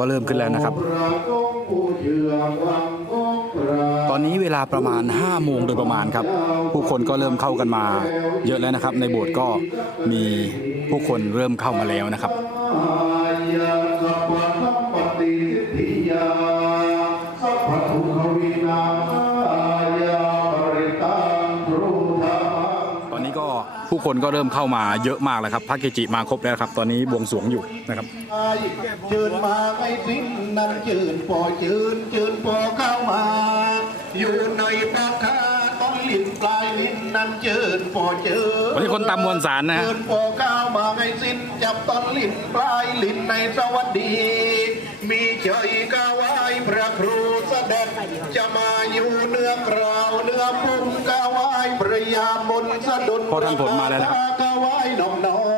ก็เริ่มขึ้นแล้วนะครับ ตอนนี้เวลาประมาณ5โมงโดยประมาณครับ ผู้คนก็เริ่มเข้ากันมา เยอะแล้วนะครับ ในโบสถ์ก็มีผู้คนเริ่มเข้ามาแล้วนะครับ ผู้คนก็เริ่มเข้ามาเยอะมากแล้วครับพระเกจิมาครบแล้วครับ ตอนนี้บวงสรวงอยู่นะครับจืนมาไม่สิ้นนั่นจืนพอจืนจืนพอเข้ามา อยู่ในปากคาต้องลิ้นปลายลิ้นนั่นจืนพอจืนวันนี้คนตำมวลสารนะฮะจืนพอเข้ามาไม่สิ้นจับตอนลิ้นปลายลิ้นในสวัสดี มีใจกาวายพระครูแสดงจะมาอยู่เนื้อกราวเนื้อพุ่มกาวายพระยามนสะดุดพอท่านผลมาแล้วนะครับกาวายนอง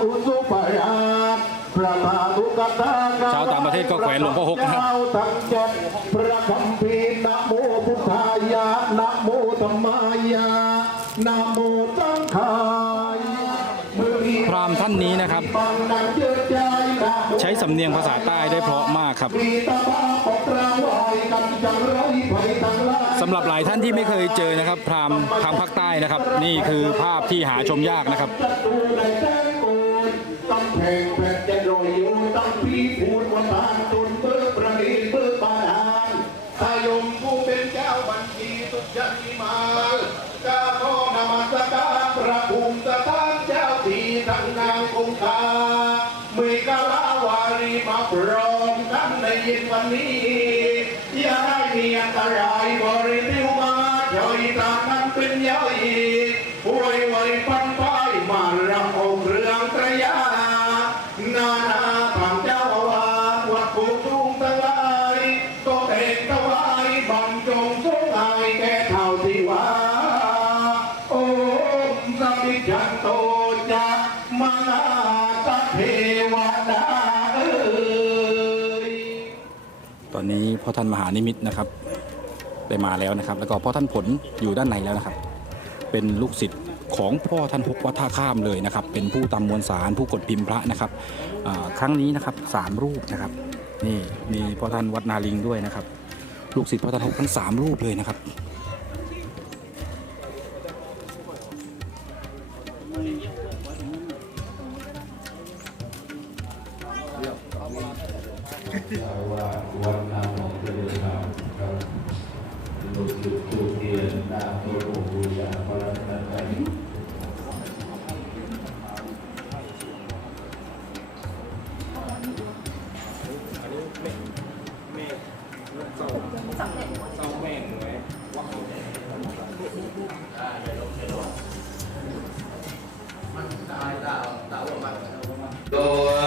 ชอุสุปราชพระธาตุกตาชาวต่างประเทศก็แขวนหลวงพ่อฮกนะครับเจ้าทั้งเจ็ดพระคัมภีร์นะโมพุทธายะนะโมธรรมายะนะโมสังฆายะมือมีพราหมณ์ท่านนี้นะครับบังนันเจิดใจนะโมใช้สำเนียงภาษาใต้ได้เพราะมากครับมีตาบาปกราไหวกันจังไรไปทั้งหลายสำหรับหลายท่านที่ไม่เคยเจอนะครับ พราหมณ์ทางภาคใต้นะครับ นี่คือภาพที่หาชมยากนะครับ แข่งแผ่นจะรอยอยู่ตั้งพี่พูดวันบานจนเบิกประณีเบิกบาดาลตายมผู้เป็นเจ้าบัญชีทุกยันติมาก้าขอนมัสการพระภูมิสถานเจ้าที่ทั้งนางคงคามือกาลาวารีมาพร้อมกันในเย็นวันนี้ อย่าได้มีอันตรายบริทิวมาย่อยตามนั้นเป็นย่อย พ่อท่านมหานิมิตนะครับ ได้มาแล้วนะครับ แล้วก็พ่อท่านผลอยู่ด้านในแล้วนะครับ เป็นลูกศิษย์ของพ่อท่านพกวัดท่าข้ามเลยนะครับ เป็นผู้ตำมวลสารผู้กดพิมพ์พระนะครับครั้งนี้นะครับสามรูปนะครับนี่มีพ่อท่านวัดนาลิงด้วยนะครับ ลูกศิษย์พ่อท่านหกทั้งสามรูปเลยนะครับ โลกุต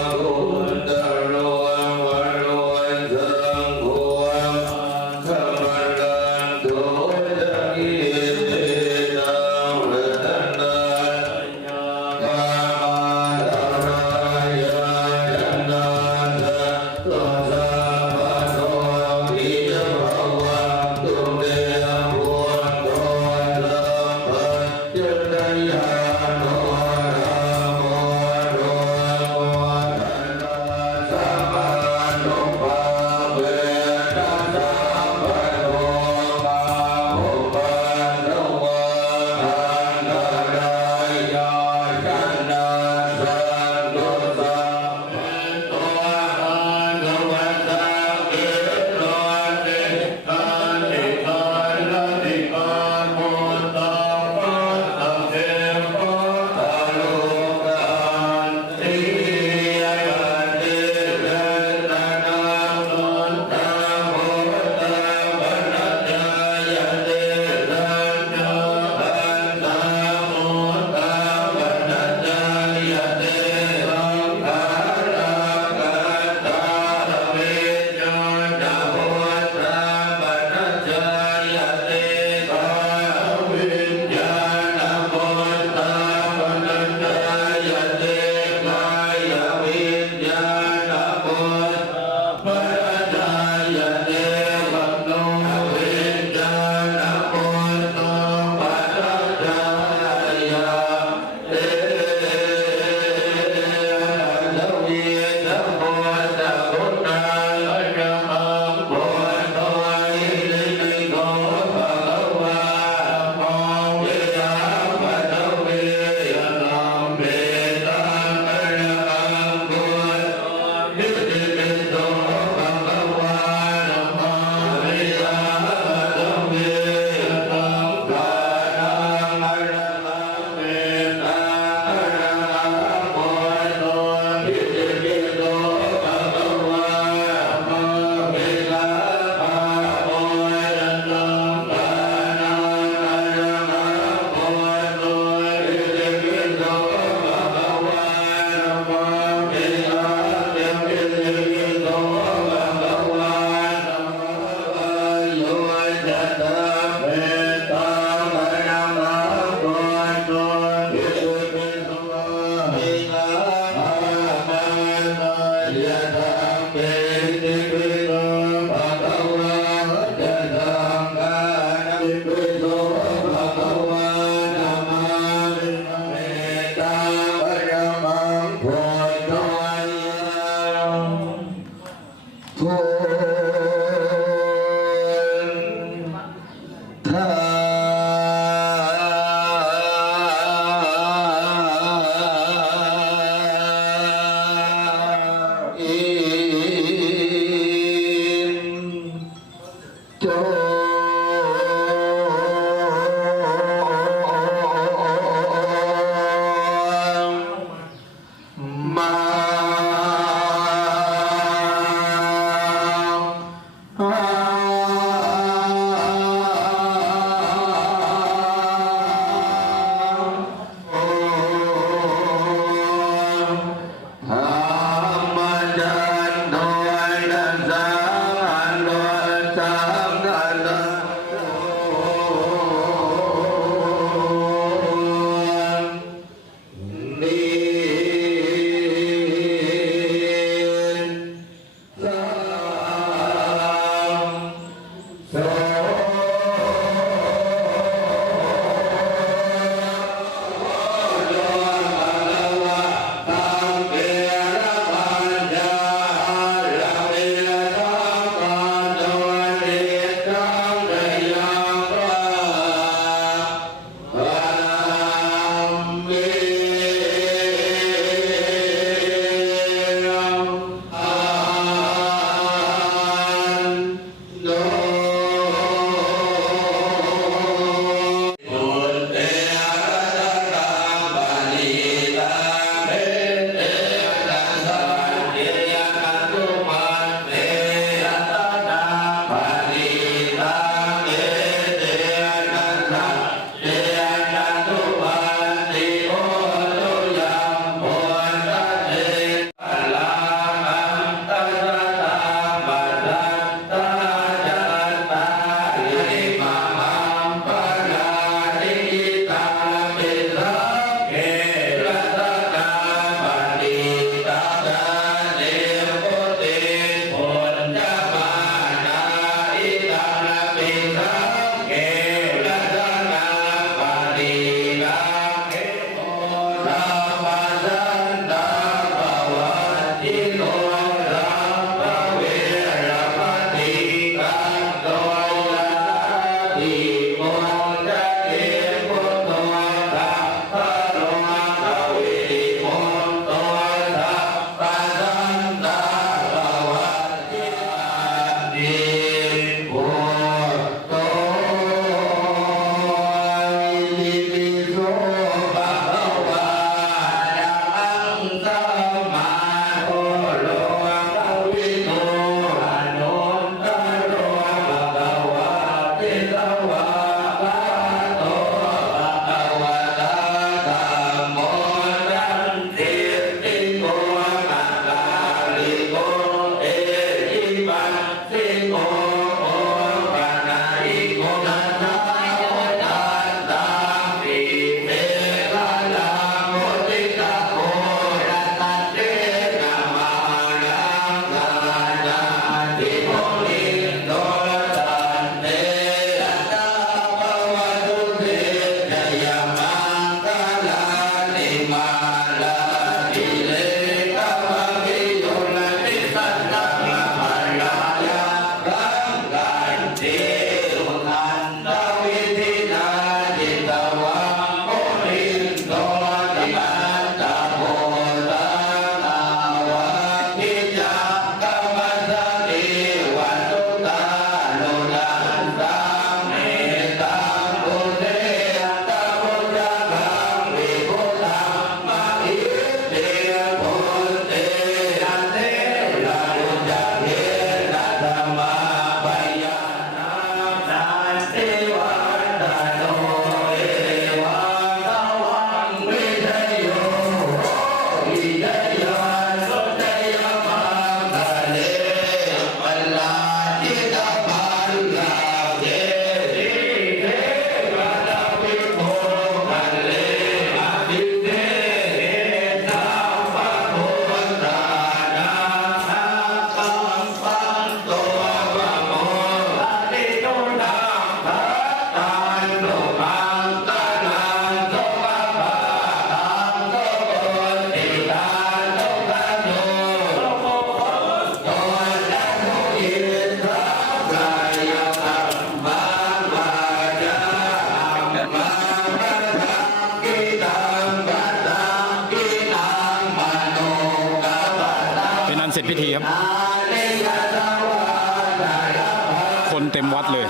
ต็มวัดเลย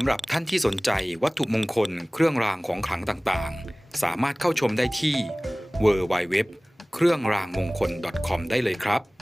ำหรับท่านที่สนใจวัตถุมงคลเครื่องรางของขลังต่างๆ สามารถเข้าชมได้ที่ www เครื่องรางมงคล .com ได้เลยครับ